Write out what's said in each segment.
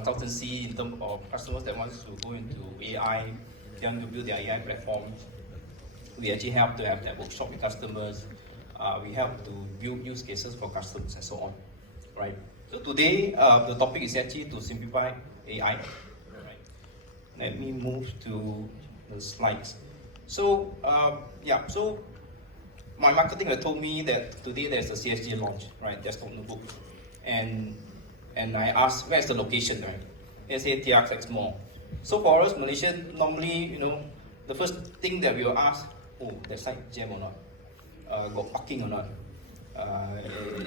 consultancy in terms of customers that want to go into AI, they want to build their AI platforms. We actually help to have that workshop with customers. We help to build use cases for customers and so on, right? So today, the topic is actually to simplify AI. Right. Let me move to the slides. So, so my marketing told me that today there's a CSG launch, right? Desktop notebook. And I asked, where's the location, right? They say TRX Mall. So for us, Malaysian, normally, the first thing that we will ask, oh, that site jam or not? Got parking or not?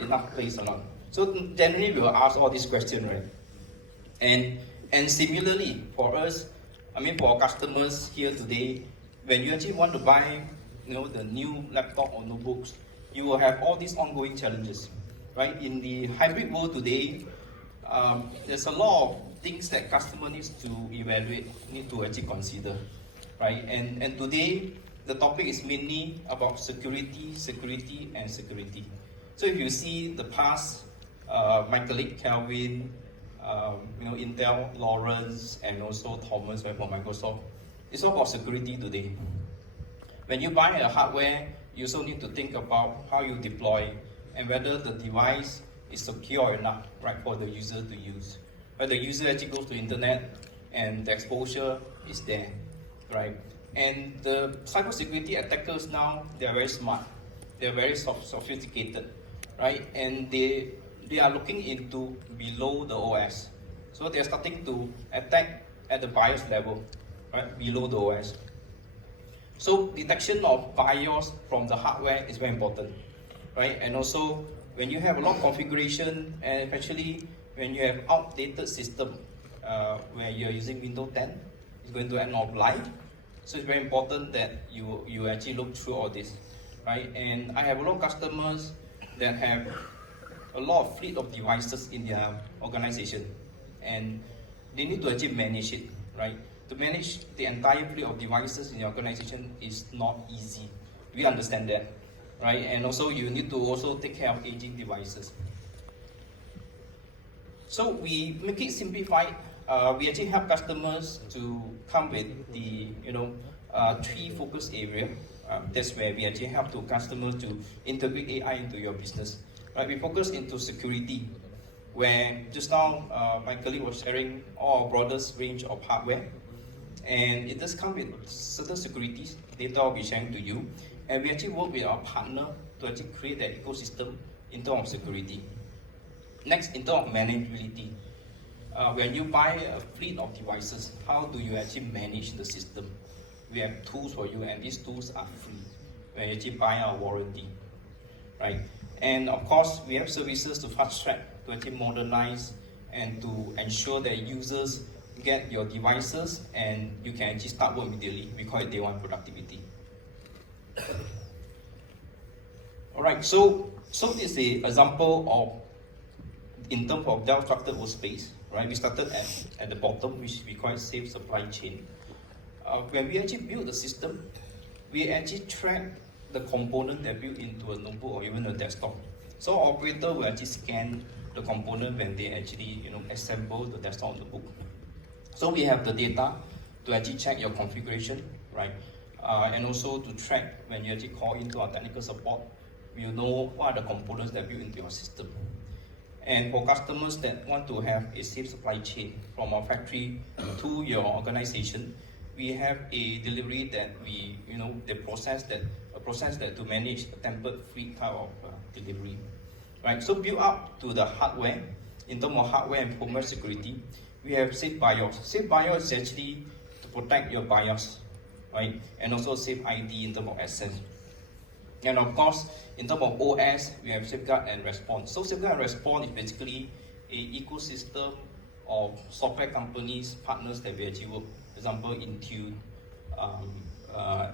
Enough place or not? So generally we will ask all these questions, right? And similarly, for us, for our customers here today, when you actually want to buy, the new laptop or notebooks, you will have all these ongoing challenges, right? In the hybrid world today, there's a lot of things that customer needs to evaluate, need to actually consider, right? And today, the topic is mainly about security. So if you see the past, my colleague Kelvin, Intel, Lawrence, and also Thomas from Microsoft, it's all about security today. When you buy a hardware, you also need to think about how you deploy and whether the device is secure enough, right, for the user to use. But the user actually goes to internet and the exposure is there, right? And the cybersecurity attackers now, they are very smart, they are very sophisticated, right? And they are looking into below the OS. So they are starting to attack at the BIOS level, right, below the OS. So detection of BIOS from the hardware is very important, right? And also when you have a lot of configuration, and especially when you have outdated system where you're using Windows 10, it's going to end of life. So it's very important that you actually look through all this, right? And I have a lot of customers that have a lot of fleet of devices in their organization, and they need to actually manage it, right? To manage the entire fleet of devices in your organization is not easy. We understand that, right? And also you need to also take care of aging devices. So we make it simplified. We actually help customers to come with the three focus area. That's where we actually help to customers to integrate AI into your business. Right? We focus into security, where just now my colleague was sharing our broadest range of hardware. And it does come with certain securities, data I'll be sharing to you. And we actually work with our partner to actually create that ecosystem in terms of security. Next, in terms of manageability. When you buy a fleet of devices, how do you actually manage the system? We have tools for you, and these tools are free when you actually buy our warranty, right? And of course, we have services to fast track, to actually modernize, and to ensure that users get your devices and you can actually start work immediately. We call it day one productivity. Alright, so this is an example of, in terms of Dell structured workspace, right? We started at the bottom, which we call it safe supply chain. When we actually build the system, we actually track the component that built into a notebook or even a desktop. So our operator will actually scan the component when they actually assemble the desktop notebook. So we have the data to actually check your configuration, right? And also to track when you actually call into our technical support, we will know what are the components that are built into your system. And for customers that want to have a safe supply chain from our factory to your organization, we have a delivery that we, a process that to manage a tempered-free type of delivery, right? So build up to the hardware, in terms of hardware and firmware security, we have Safe BIOS. Safe BIOS is actually to protect your BIOS, right? And also Safe ID in terms of access. And of course, in terms of OS, we have Safeguard and Response. So Safeguard and Response is basically an ecosystem of software companies, partners that we actually work. For example, Intune,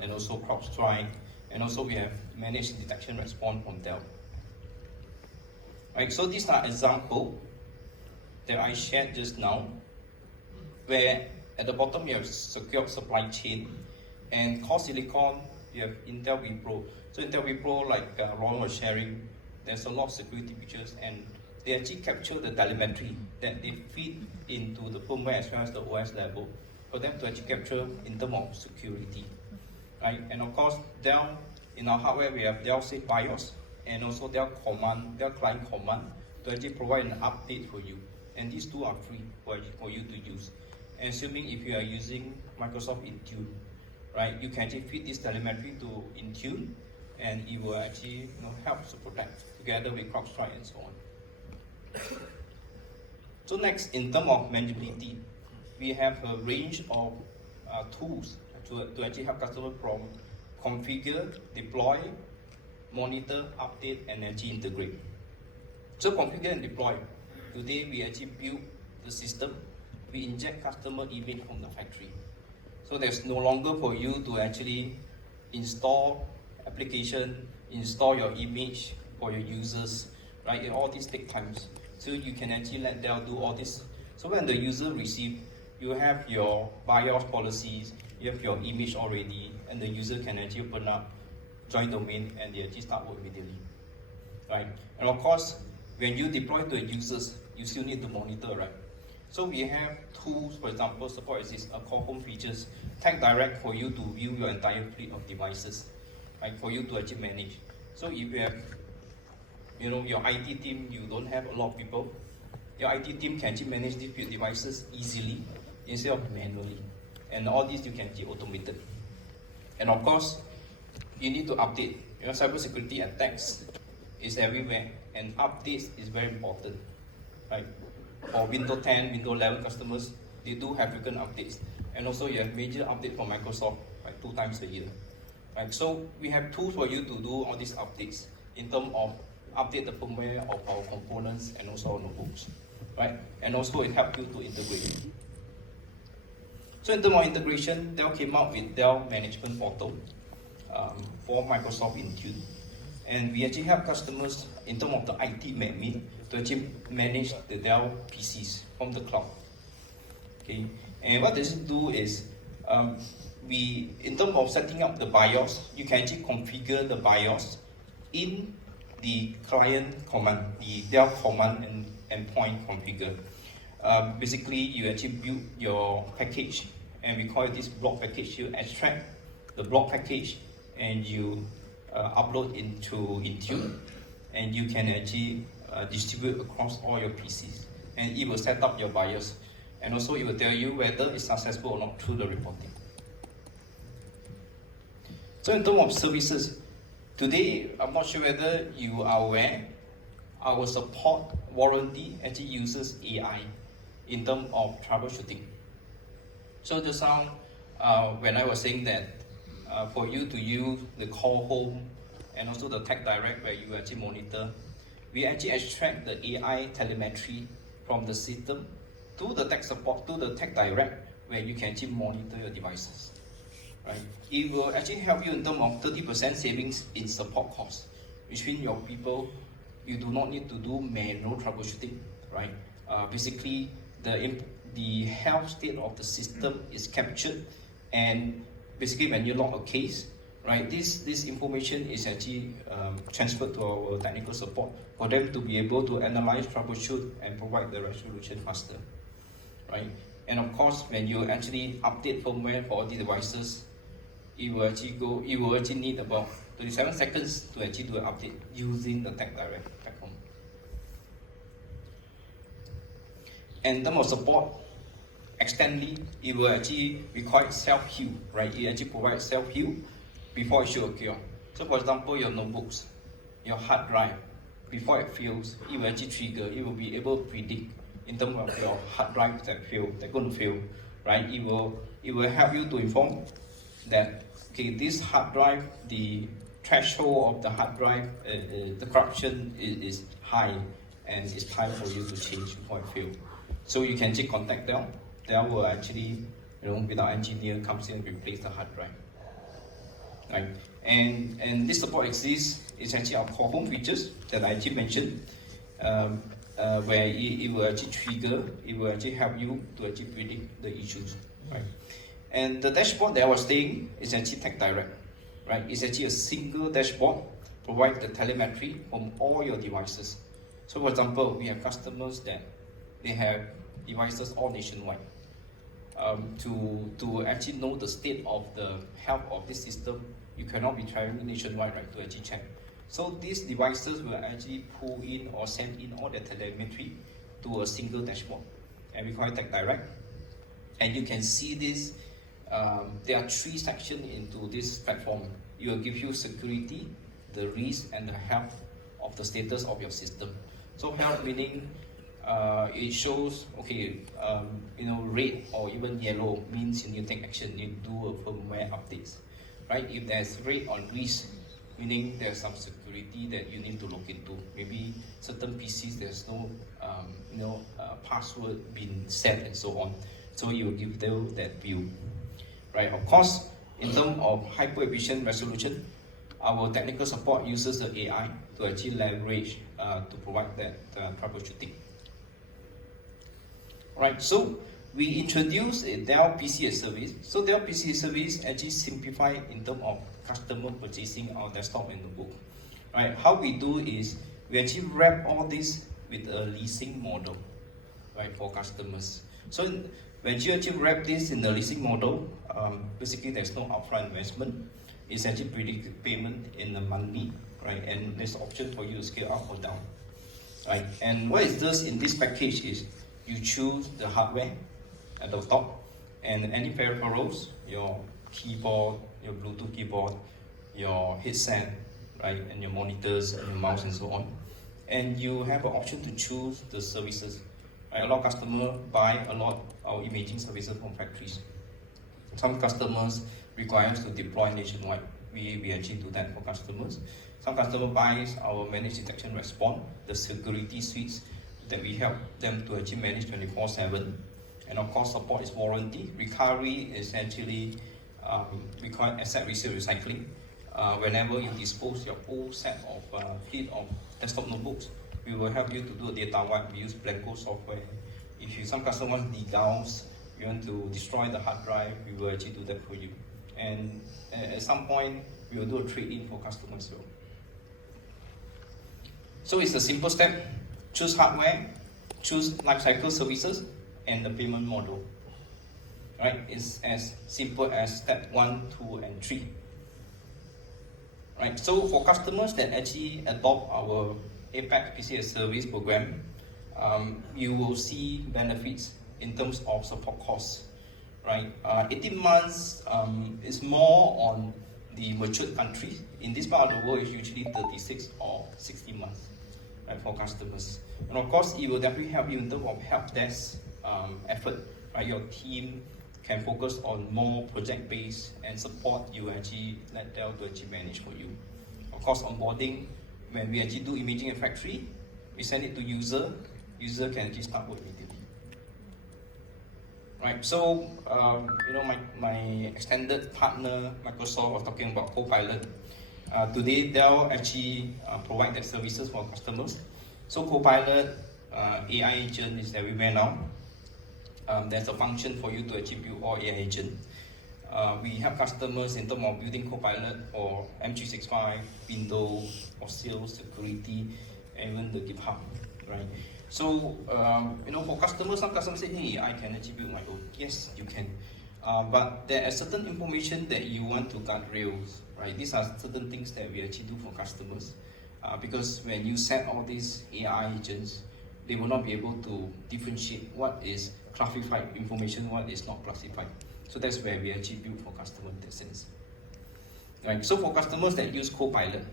and also CrowdStrike, and also we have Managed Detection Response from Dell. Right, so these are examples that I shared just now, where at the bottom you have secure supply chain, and Core Silicon, you have Intel vPro. So Intel vPro, like Ron was sharing, there's a lot of security features, and they actually capture the telemetry that they feed into the firmware as well as the OS level for them to actually capture in terms of security, right? And of course, Dell, in our hardware, we have Dell Safe BIOS and also Dell client command to actually provide an update for you. And these two are free for you to use. And assuming if you are using Microsoft Intune, right, you can actually feed this telemetry to Intune, and it will actually help to protect together with CrowdStrike and so on. So next, in terms of manageability, we have a range of tools to actually help customers from configure, deploy, monitor, update, and actually integrate. So configure and deploy. Today we actually build the system. We inject customer image from the factory. So there's no longer for you to actually install application, install your image for your users, right? All these take times. So you can actually let Dell do all this. So when the user receive, you have your BIOS policies, you have your image already, and the user can actually open up, join domain, and they actually start work immediately, right? And of course, when you deploy to users, you still need to monitor, right? So we have tools, for example, support exists, call home features, Tag Direct for you to view your entire fleet of devices, right? For you to actually manage. So if you have, your IT team, you don't have a lot of people, your IT team can actually manage these devices easily instead of manually. And all these you can actually automate. And of course, you need to update. Cybersecurity attacks is everywhere, and updates is very important, right? For Windows 10, Windows 11 customers, they do have frequent updates. And also you have major update from Microsoft, like 2 times a year. Right? So we have tools for you to do all these updates in terms of update the firmware of our components and also our notebooks, right? And also it helps you to integrate. So in terms of integration, Dell came out with Dell Management Portal for Microsoft Intune. And we actually help customers in terms of the IT admin to actually manage the Dell PCs from the cloud. Okay, and what does it do is, in terms of setting up the BIOS, you can actually configure the BIOS in the client command, the Dell command and endpoint configure. Basically, you actually build your package, and we call it this block package. You extract the block package and you upload into Intune, and you can actually distribute across all your PCs, and it will set up your BIOS, and also it will tell you whether it's successful or not through the reporting. So in terms of services, today I'm not sure whether you are aware, our support warranty actually uses AI in terms of troubleshooting. So just now, when I was saying that for you to use the call home and also the Tag Direct where you actually monitor, we actually extract the AI telemetry from the system to the tech support, to the Tag Direct where you can actually monitor your devices, right? It will actually help you in terms of 30% savings in support costs, which means your people, you do not need to do manual troubleshooting, right? Basically, the health state of the system is captured, and basically when you log a case, right, this information is actually transferred to our technical support for them to be able to analyze, troubleshoot, and provide the resolution faster, right? And of course, when you actually update firmware for all the devices, it will actually need about 37 seconds to actually do an update using the Tag Direct platform. And in terms of support, extendly, it will actually require self-heal, right? It actually provides self-heal before it should occur. So for example, your notebooks, your hard drive, before it fails, it will actually trigger, it will be able to predict in terms of your hard drives that fail, they're going to fail, right? It will help you to inform that, okay, this hard drive, the threshold of the hard drive, the corruption is high, and it's time for you to change before it fails. So you can just contact Dell. Dell will actually, with our engineer, comes in and replace the hard drive, right? And this support exists. It's actually our core home features that I actually mentioned, where it will actually trigger, it will actually help you to actually predict the issues, right? And the dashboard that I was saying is actually Tag Direct, right? It's actually a single dashboard, provide the telemetry from all your devices. So for example, we have customers that they have devices all nationwide. To actually know the state of the health of this system, you cannot be traveling nationwide, right, to actually check. So these devices will actually pull in or send in all the telemetry to a single dashboard, and we call it Tech Direct. And you can see this, there are 3 sections into this platform. It will give you security, the risk, and the health of the status of your system. So health meaning it shows, okay, red or even yellow means you need to take action, you do a firmware updates, right? If there's red on risk, meaning there's some security that you need to look into. Maybe certain PCs there's no password being set and so on. So you will give them that view, right? Of course, in terms of hyper efficient resolution, our technical support uses the AI to actually leverage to provide that troubleshooting. Right, so we introduced a Dell PC as Service. So Dell PC as Service actually simplify in terms of customer purchasing our desktop and notebook. Right, how we do is we actually wrap all this with a leasing model, right, for customers. So when you actually wrap this in the leasing model, basically there's no upfront investment. It's actually predicted payment in the monthly, right, and there's an option for you to scale up or down, right. And what it does in this package is you choose the hardware at the top and any peripherals, your keyboard, your Bluetooth keyboard, your headset, right, and your monitors and your mouse and so on. And you have an option to choose the services. Right? A lot of customers buy a lot of imaging services from factories. Some customers require us to deploy nationwide. We actually do that for customers. Some customer buys our managed detection response, the security suites that we help them to actually manage 24/7. And of course, support is warranty. Recovery is actually we call it asset resale recycling. Whenever you dispose your old set of fleet of desktop notebooks, we will help you to do a data wipe. We use Blanco software. If some customer wants degauss, you want to destroy the hard drive, we will actually do that for you. And at some point, we will do a trade-in for customers as well. So it's a simple step. Choose hardware, choose lifecycle services, and the payment model. Right? It's as simple as step 1, 2, and 3. Right? So for customers that actually adopt our Apex PC as Service program, you will see benefits in terms of support costs. Right? 18 months is more on the matured countries. In this part of the world, it's usually 36 or 60 months. Right, for customers. And of course, it will definitely help you in terms of help desk effort. Right? Your team can focus on more project-based and support you actually let Dell to actually manage for you. Of course, onboarding, when we actually do imaging in factory, we send it to user can actually start work immediately. Right, so my extended partner, Microsoft, was talking about Copilot. Today, Dell actually provide that services for customers. So Copilot AI agent is everywhere now. There's a function for you to actually build all AI agent. We help customers in terms of building Copilot for M365, Windows, for sales, security, and even the GitHub, right? So, for customers, some customers say, hey, I can actually build my own. Yes, you can. But there are certain information that you want to guardrails, right? These are certain things that we actually do for customers. Because when you set all these AI agents, they will not be able to differentiate what is classified information, what is not classified. So that's where we actually build for customers in that sense. Right. So for customers that use Copilot,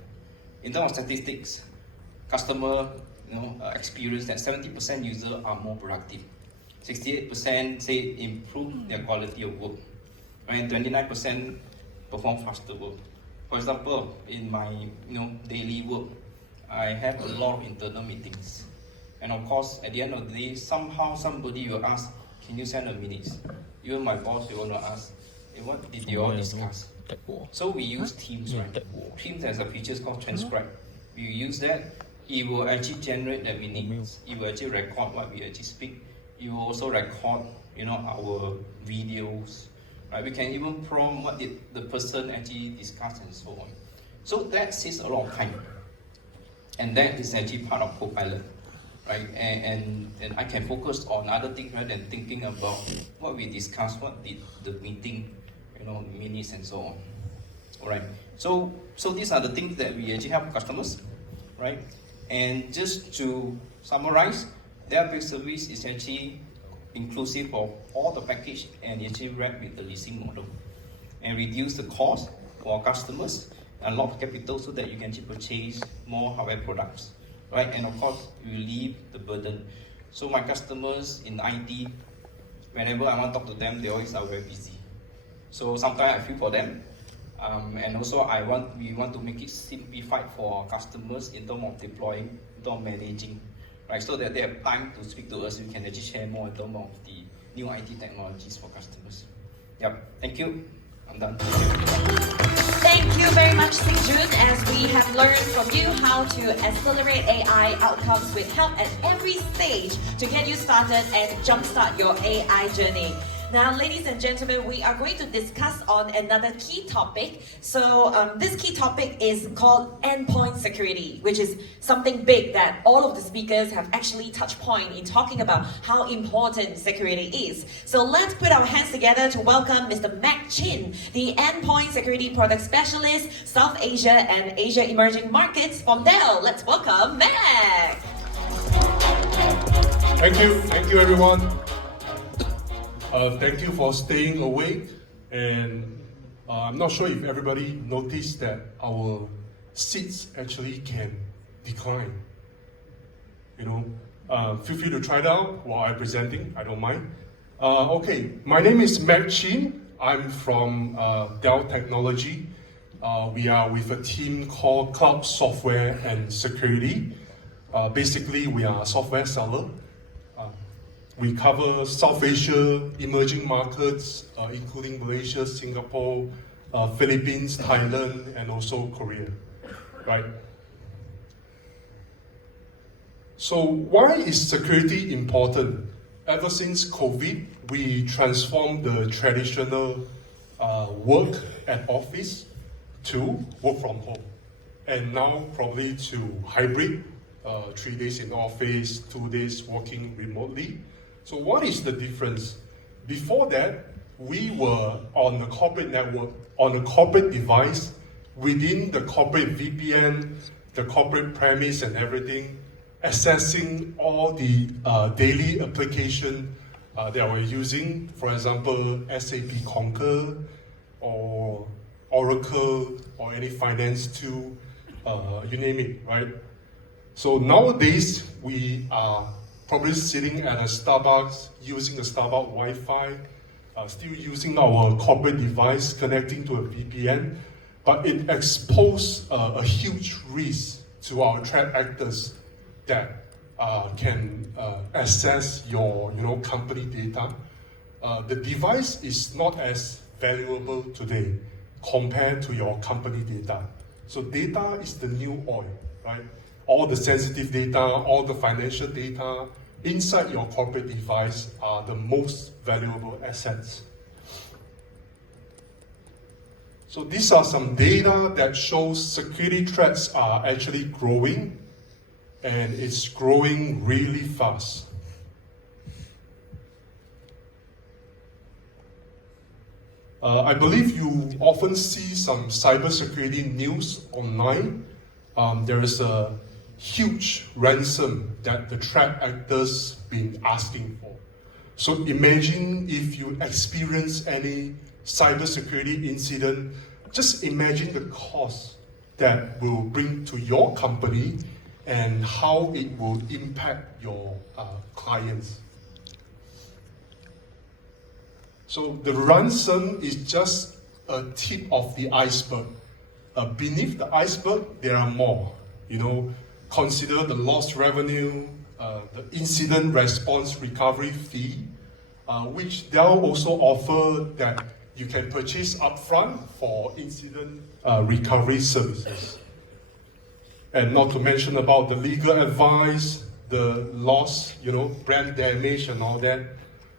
in terms of statistics, customer experience that 70% users are more productive. 68% say improve their quality of work, and 29% perform faster work. For example, in my daily work, I have a lot of internal meetings, and of course, at the end of the day, somehow somebody will ask, "Can you send a minutes?" Even my boss will want to ask, hey, "What did you all discuss?" So we use Teams, right? Teams has a feature called transcribe. We use that. It will actually generate the minutes. It will actually record what we actually speak. It will also record, our videos. Right? We can even prompt what did the person actually discuss and so on. So that saves a lot of time. And that is actually part of Copilot. right? And I can focus on other things rather than thinking about what we discussed, what did the meeting, minutes and so on. All right. So these are the things that we actually help customers, right? And just to summarize, Dell-based service is actually inclusive of all the package and actually wrapped with the leasing model, and reduce the cost for our customers, unlock capital so that you can purchase more hardware products, right? And of course, you relieve the burden. So my customers in IT, whenever I want to talk to them, they always are very busy. So sometimes I feel for them, and also we want to make it simplified for our customers in terms of deploying, in terms of managing, right? So that they have time to speak to us. We can actually share more in terms of the new IT technologies for customers. Yep. Thank you. I'm done. Thank you very much, Sing Jun, as we have learned from you how to accelerate AI outcomes with help at every stage to get you started and jumpstart your AI journey. Now, ladies and gentlemen, we are going to discuss on another key topic. So this key topic is called endpoint security, which is something big that all of the speakers have actually touched point in talking about how important security is. So let's put our hands together to welcome Mr. Mac Chin, the Endpoint Security Product Specialist, South Asia and Asia Emerging Markets from Dell. Let's welcome Mac. Thank you everyone. Thank you for staying awake, and I'm not sure if everybody noticed that our seats actually can decline. Feel free to try it out while I'm presenting, I don't mind. Okay, my name is Mac Chin. I'm from Dell Technology. We are with a team called Cloud Software and Security. Basically, we are a software seller. We cover South Asia, emerging markets, including Malaysia, Singapore, Philippines, Thailand, and also Korea, right? So why is security important? Ever since COVID, we transformed the traditional work at office to work from home. And now probably to hybrid, 3 days in office, 2 days working remotely. So what is the difference? Before that, we were on the corporate network, on a corporate device, within the corporate VPN, the corporate premise and everything, accessing all the daily application that we're using. For example, SAP Concur, or Oracle, or any finance tool, you name it, right? So nowadays, we are probably sitting at a Starbucks, using a Starbucks Wi-Fi, still using our corporate device, connecting to a VPN, but it exposed a huge risk to our threat actors that can access your company data. The device is not as valuable today compared to your company data. So data is the new oil, right? All the sensitive data, all the financial data inside your corporate device are the most valuable assets. So these are some data that shows security threats are actually growing, and it's growing really fast. I believe you often see some cybersecurity news online. There is a huge ransom that the threat actors been asking for. So imagine if you experience any cybersecurity incident, just imagine the cost that will bring to your company and how it will impact your clients. So the ransom is just a tip of the iceberg. Beneath the iceberg, there are more. Consider the lost revenue, the incident response recovery fee, which Dell also offer that you can purchase upfront for incident recovery services. And not to mention about the legal advice, the loss, brand damage and all that.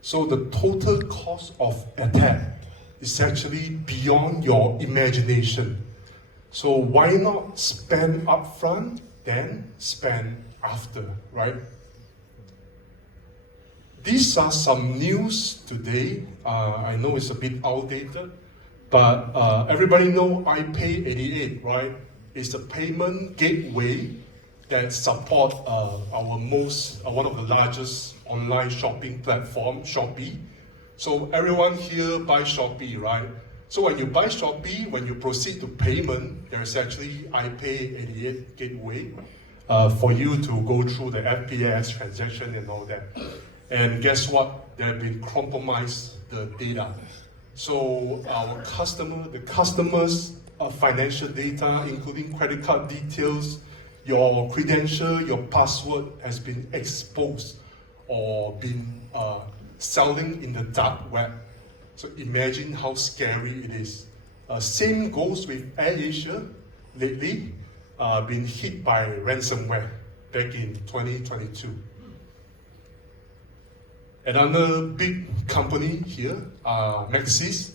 So the total cost of attack is actually beyond your imagination. So why not spend upfront, then spend after, right? these are some news today. I know it's a bit outdated, but everybody know iPay88, right? It's a payment gateway that support one of the largest online shopping platform, Shopee. So everyone here buys Shopee, right? So when you buy Shopee, when you proceed to payment, there's actually iPay88 gateway for you to go through the FPS transaction and all that. And guess what? They've been compromised the data. So the customers' financial data, including credit card details, your credential, your password has been exposed or been selling in the dark web. So imagine how scary it is. Same goes with AirAsia lately, been hit by ransomware back in 2022. Another big company here, Maxis,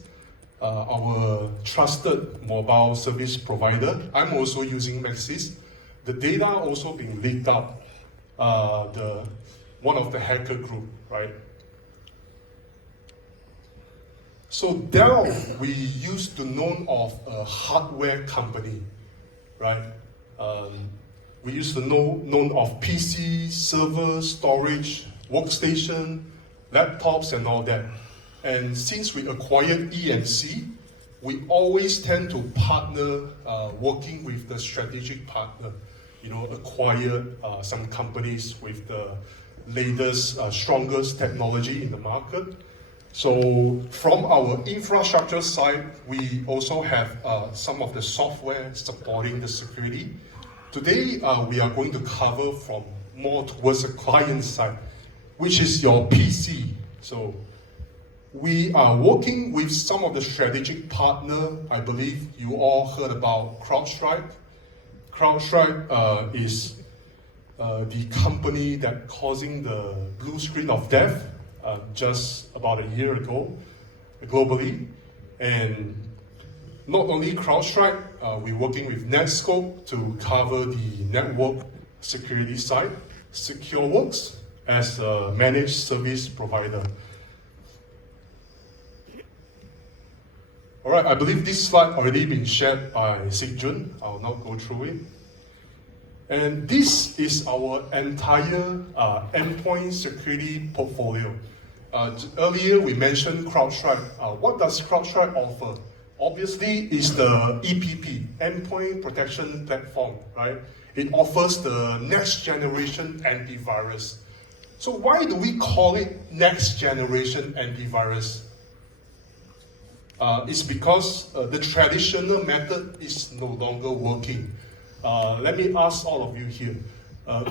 our trusted mobile service provider. I'm also using Maxis. The data also being leaked out, one of the hacker group, right? So Dell, we used to know of a hardware company, right? We used to know of PC, server, storage, workstation, laptops and all that. And since we acquired EMC, we always tend to partner, working with the strategic partner, acquire some companies with the latest, strongest technology in the market. So from our infrastructure side, we also have some of the software supporting the security. Today, we are going to cover from more towards the client side, which is your PC. So we are working with some of the strategic partner. I believe you all heard about CrowdStrike. CrowdStrike is the company that causing the blue screen of death just about a year ago globally. And not only CrowdStrike, we're working with Netscope to cover the network security side, SecureWorks as a managed service provider. All right, I believe this slide already been shared by Sig-Jun. I will not go through it. And this is our entire endpoint security portfolio. Earlier we mentioned CrowdStrike. What does CrowdStrike offer? Obviously, it's the EPP, Endpoint Protection Platform, right? It offers the next generation antivirus. So why do we call it next generation antivirus? It's because the traditional method is no longer working. Let me ask all of you here.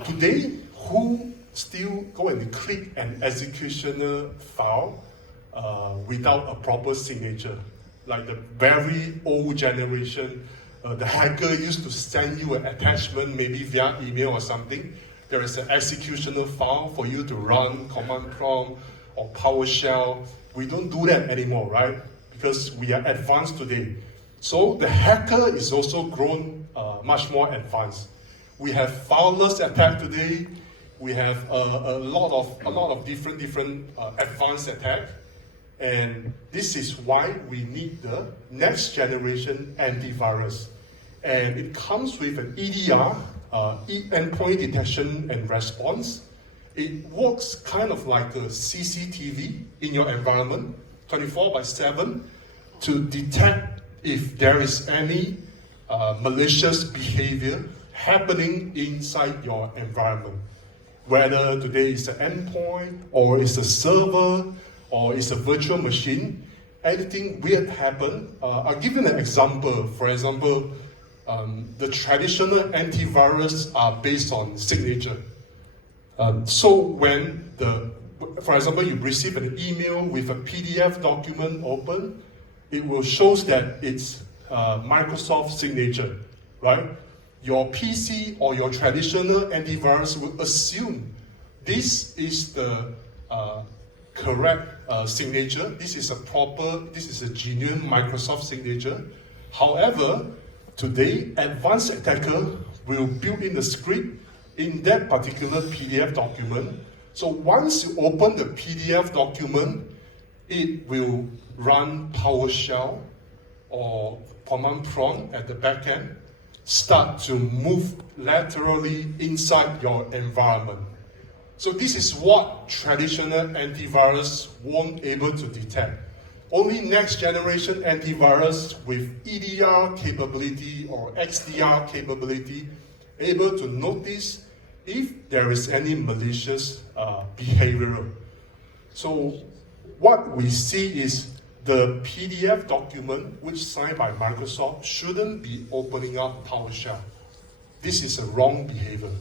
Today, who still go and click an executioner file without a proper signature? Like the very old generation, the hacker used to send you an attachment, maybe via email or something. There is an executioner file for you to run command prompt or PowerShell. We don't do that anymore, right? Because we are advanced today. So the hacker is also grown much more advanced. We have fileless attack today. We have a lot of different advanced attack. And this is why we need the next generation antivirus. And it comes with an EDR, endpoint detection and response. It works kind of like a CCTV in your environment, 24/7, to detect if there is any malicious behavior happening inside your environment. Whether today is an endpoint, or it's a server, or it's a virtual machine, anything weird happen. I'll give you an example. For example, the traditional antivirus are based on signature. So when for example, you receive an email with a PDF document open, it will show that it's Microsoft signature, right? Your PC or your traditional antivirus will assume this is the correct signature. This is a genuine Microsoft signature. However, today, advanced attacker will build in the script in that particular PDF document So once you open the PDF document, it will run PowerShell or command prompt at the back end, start to move laterally inside your environment. So this is what traditional antivirus won't able to detect. Only next generation antivirus with EDR capability or XDR capability able to notice if there is any malicious behavior. So what we see is the PDF document which signed by Microsoft shouldn't be opening up PowerShell. This is a wrong behavior.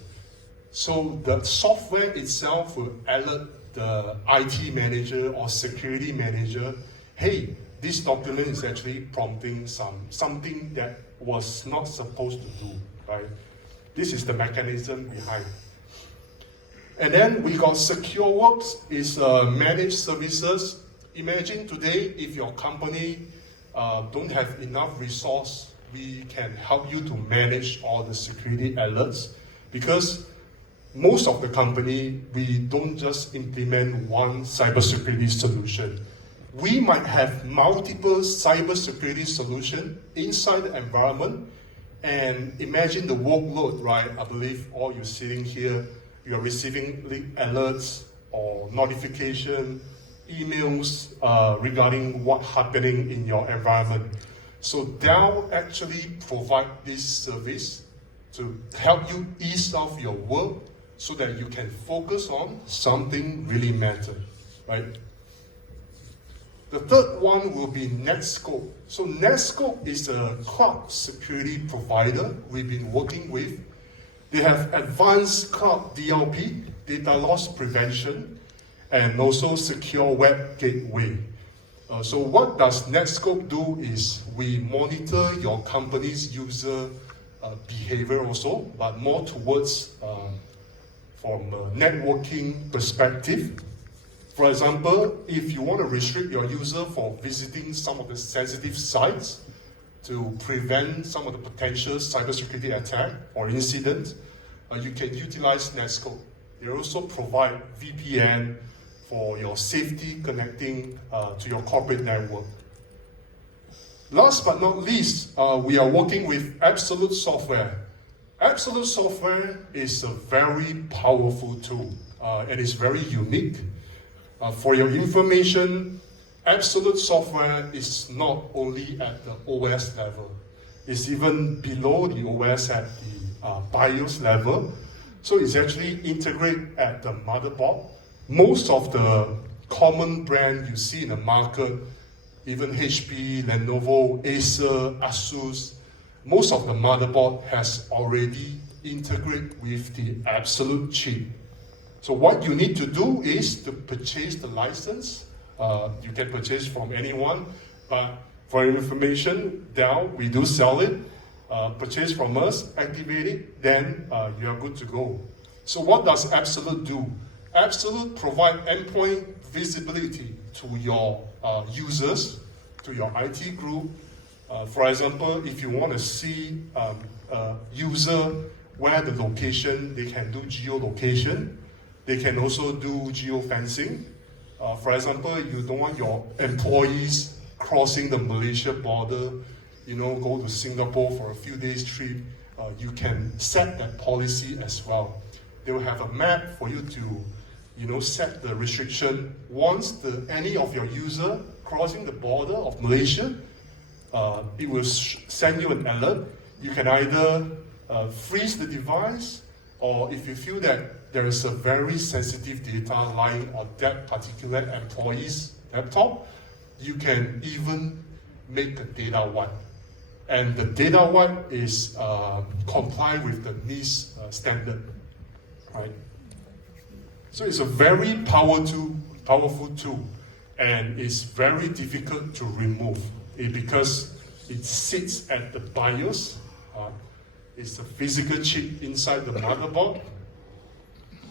So the software itself will alert the IT manager or security manager, hey, this document is actually prompting something that was not supposed to do, right? This is the mechanism behind. And then we got SecureWorks, is managed services. Imagine today, if your company don't have enough resource, we can help you to manage all the security alerts, because most of the company, we don't just implement one cybersecurity solution. We might have multiple cybersecurity solutions inside the environment, and imagine the workload, right? I believe all you sitting here, you are receiving alerts or notification, emails regarding what's happening in your environment. So Dell actually provide this service to help you ease off your work so that you can focus on something really matter, right? The third one will be Netscope. So Netscope is a cloud security provider we've been working with. They have advanced cloud DLP, data loss prevention, and also secure web gateway. So what does Netscope do is we monitor your company's user behavior also, but more towards from a networking perspective. For example, if you want to restrict your user from visiting some of the sensitive sites to prevent some of the potential cybersecurity attack or incident, you can utilize Netscope. They also provide VPN for your safety connecting to your corporate network. Last but not least, we are working with Absolute Software. Absolute Software is a very powerful tool and it's very unique. For your information, Absolute Software is not only at the OS level, it's even below the OS at the BIOS level. So it's actually integrated at the motherboard. Most of the common brand you see in the market, even HP, Lenovo, Acer, Asus, most of the motherboard has already integrated with the Absolute chip. So what you need to do is to purchase the license. You can purchase from anyone, but for your information, Dell, we do sell it. Purchase from us, activate it, then you are good to go. So what does Absolute do? Absolute provide endpoint visibility to your users, to your IT group. For example, if you want to see a user where the location, they can do geolocation. They can also do geofencing. For example, you don't want your employees crossing the Malaysia border, go to Singapore for a few days trip. You can set that policy as well. They will have a map for you to, set the restriction. Once any of your user crossing the border of Malaysia, it will send you an alert. You can either freeze the device, or if you feel that there is a very sensitive data lying on that particular employee's laptop, you can even make a data wipe. And the data wipe is comply with the NIST standard, right? So it's a very powerful tool, and it's very difficult to remove because it sits at the BIOS. It's a physical chip inside the motherboard.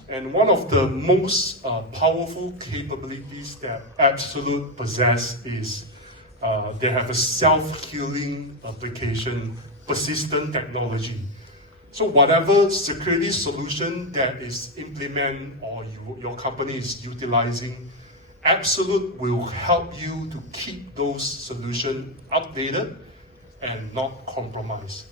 And one of the most powerful capabilities that Absolute possess is they have a self-healing application, persistent technology. So whatever security solution that is implemented or your company is utilizing, Absolute will help you to keep those solutions updated and not compromised.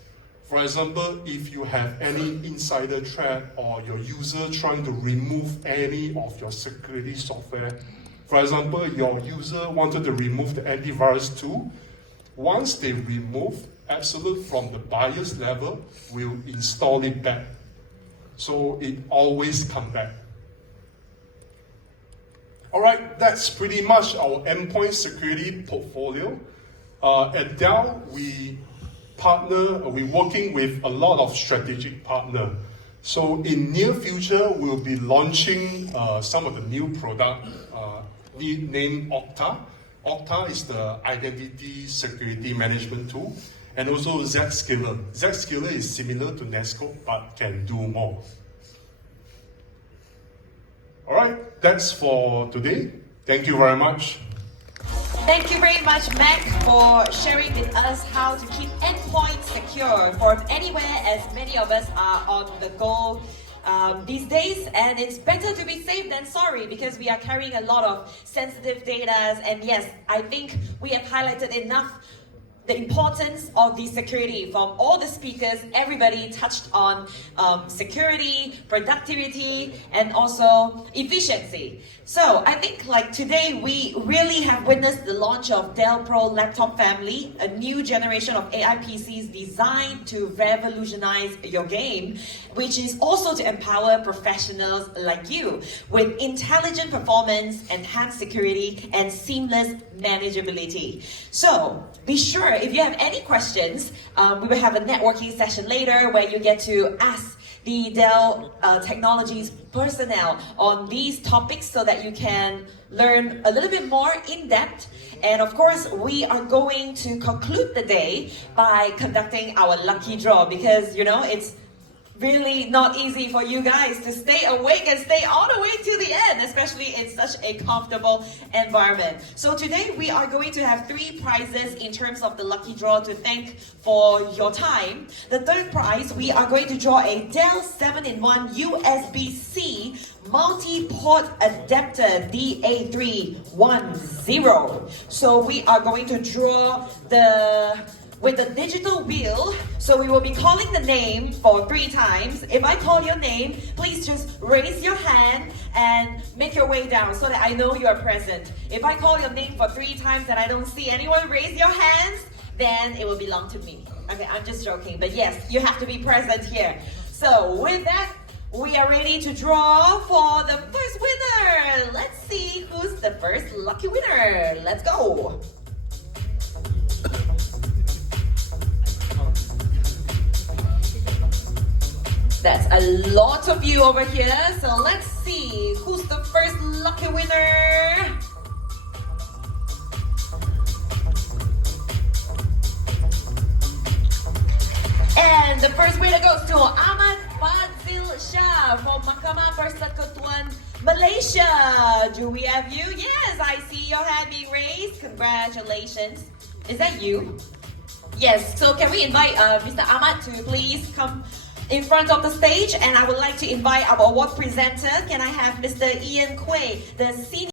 For example, if you have any insider threat or your user trying to remove any of your security software, for example, your user wanted to remove the antivirus tool, once they remove, Absolute from the BIOS level will install it back. So it always comes back. All right, that's pretty much our endpoint security portfolio. At Dell, we're working with a lot of strategic partners. So in near future, we'll be launching some of the new product named Okta. Okta is the identity security management tool, and also Zscaler. Zscaler is similar to Netskope, but can do more. All right, that's for today. Thank you very much. Thank you very much, Mac, for sharing with us how to keep endpoints secure for anywhere, as many of us are on the go these days, and it's better to be safe than sorry because we are carrying a lot of sensitive data. And yes, I think we have highlighted enough the importance of the security from all the speakers. Everybody touched on security, productivity, and also efficiency. So I think like today we really have witnessed the launch of Dell Pro laptop family, a new generation of AI PCs designed to revolutionize your game, which is also to empower professionals like you with intelligent performance, enhanced security, and seamless manageability. So be sure, if you have any questions, we will have a networking session later where you get to ask the Dell Technologies personnel on these topics so that you can learn a little bit more in depth. And of course, we are going to conclude the day by conducting our lucky draw because, you know, it's really not easy for you guys to stay awake and stay all the way to the end, especially in such a comfortable environment. So today we are going to have 3 prizes in terms of the lucky draw to thank for your time. The third prize, we are going to draw a Dell 7-in-1 USB-C multi-port adapter DA310. So we are going to draw with the digital wheel, so we will be calling the name for 3 times. If I call your name, please just raise your hand and make your way down so that I know you are present. If I call your name for 3 times and I don't see anyone raise your hands, then it will belong to me. Okay, I'm just joking, but yes, you have to be present here. So with that, we are ready to draw for the first winner. Let's see who's the first lucky winner. Let's go. That's a lot of you over here, so let's see who's the first lucky winner. And the first winner goes to Ahmad Fadzil Shah from Mahkamah Persekutuan Malaysia. Do we have you? Yes, I see your hand being raised. Congratulations. Is that you? Yes, so can we invite Mr. Ahmad to please come in front of the stage, and I would like to invite our award presenter. Can I have Mr. Ian Quay, the senior